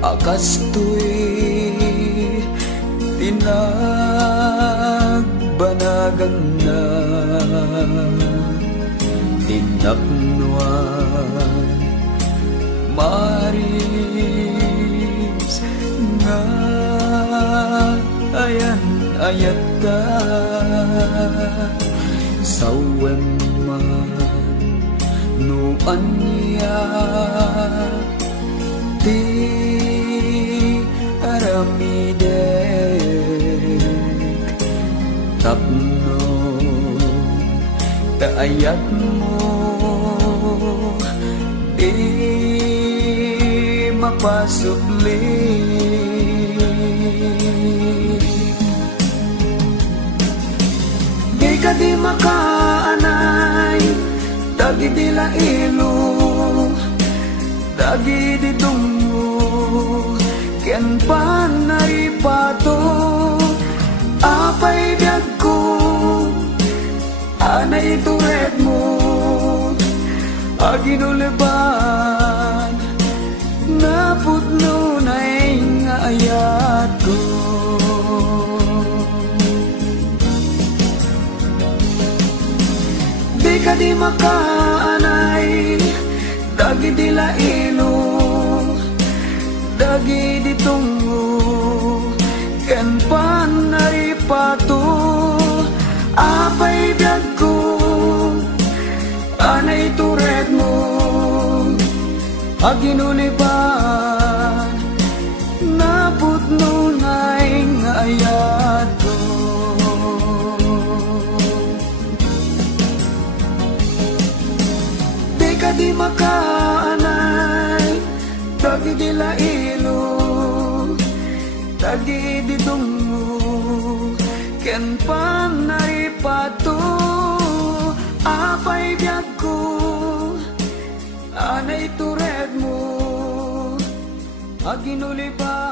Akasto'y tinagbanagan na tinapnuan maris nga ayan ayata sawem man nuan niya ti aramidek tapno kaayat mo di mapasukli di ka di makaanay dagi di lailo dagi di dungo ken panaripato apay biag ko anay turet mo aginuleban naputno na nga ayat ko di ka di makaanay dagi di lailo dagi di tungo ken panaripato apay biag ko anay turet mo aginuliban naputno na nga ayat ko di ka di makaanay dagi di lailo dagi di dungo ken panaripato apay biag ko anay tured mo aginuliban